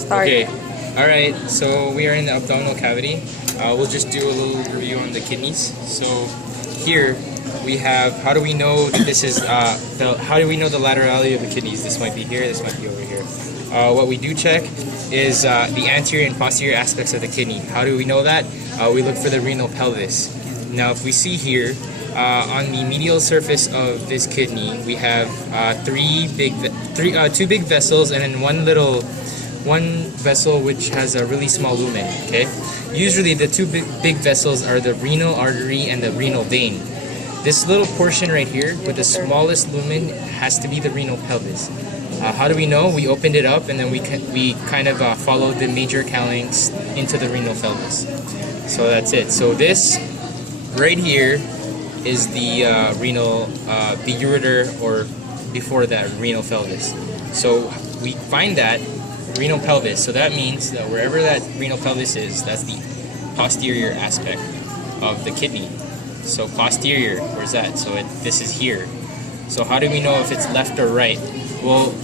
Start. Okay, alright, so we are in the abdominal cavity. We'll just do a little review on the kidneys. So here we have, how do we know that this is, how do we know the laterality of the kidneys? This might be here, this might be over here. What we do check is the anterior and posterior aspects of the kidney. How do we know that? We look for the renal pelvis. Now if we see here, on the medial surface of this kidney, we have two big vessels and then one vessel which has a really small lumen. Okay, usually the two big vessels are the renal artery and the renal vein. This little portion right here with the smallest lumen has to be the renal pelvis. How do we know? We opened it up and then we kind of followed the major calyx into the renal pelvis. So that's it. So this right here is the renal, the ureter, or before that, renal pelvis. So we find that renal pelvis. So that means that wherever that renal pelvis is, that's the posterior aspect of the kidney. So posterior, where's that? So this is here. So how do we know if it's left or right? Well,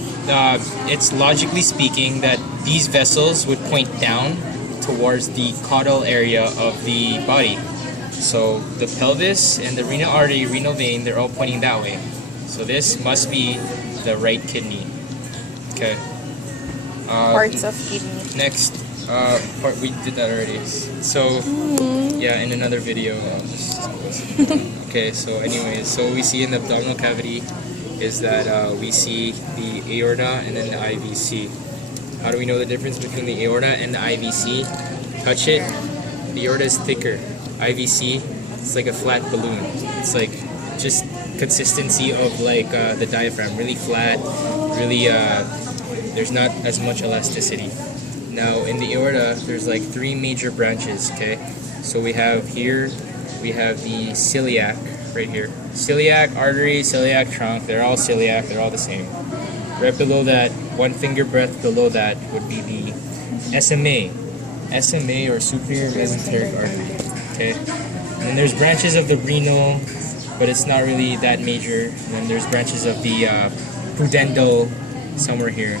it's logically speaking that these vessels would point down towards the caudal area of the body. So the pelvis and the renal artery, renal vein, they're all pointing that way. So this must be the right kidney. Okay. Parts of kidney. Next part, we did that already. So yeah, in another video. Okay, so anyways, so what we see in the abdominal cavity is that we see the aorta and then the IVC. How do we know the difference between the aorta and the IVC? Touch it. The aorta is thicker. IVC, it's like a flat balloon. It's like just consistency of like the diaphragm, really flat, really there's not as much elasticity. Now in the aorta, there's like three major branches. Okay, so we have here, we have the celiac right here. Celiac artery, celiac trunk, they're all celiac, they're all the same. Right below that, one finger breadth below that would be the SMA. SMA, or superior mesenteric artery. Okay, and then there's branches of the renal, but it's not really that major. And then there's branches of the pudendal somewhere here.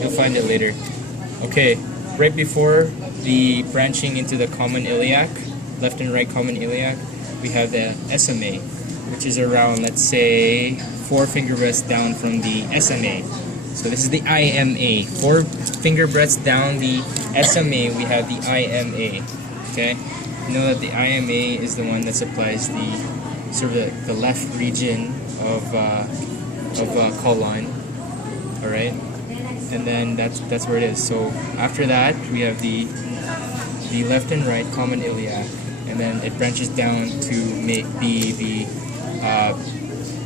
You'll find it later. Okay, right before the branching into the common iliac, left and right common iliac, we have the SMA, which is around, let's say, 4 finger breadths down from the SMA. So this is the IMA. 4 finger breadths down the SMA, we have the IMA. Okay, you know that the IMA is the one that supplies the sort of the left region of colon. All right, and then that's where it is. So after that, we have the left and right common iliac, and then it branches down to make the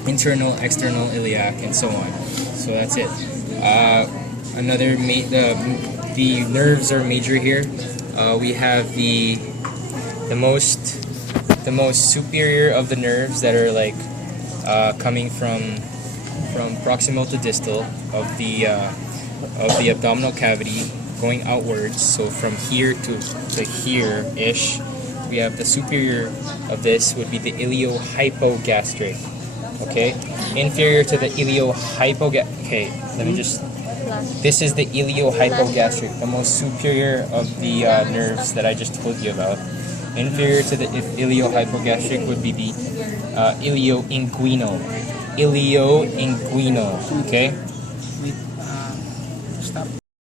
internal, external iliac, and so on. So that's it. The nerves are major here. We have the most superior of the nerves that are like coming from proximal to distal of the abdominal cavity going outwards. So from here to here-ish, we have the superior of this would be the iliohypogastric. Okay, inferior to the iliohypogastric. Okay, let me just. This is the iliohypogastric, the most superior of the nerves that I just told you about. Inferior to the iliohypogastric would be the ilioinguinal. Ilioinguinal. Okay. Stop.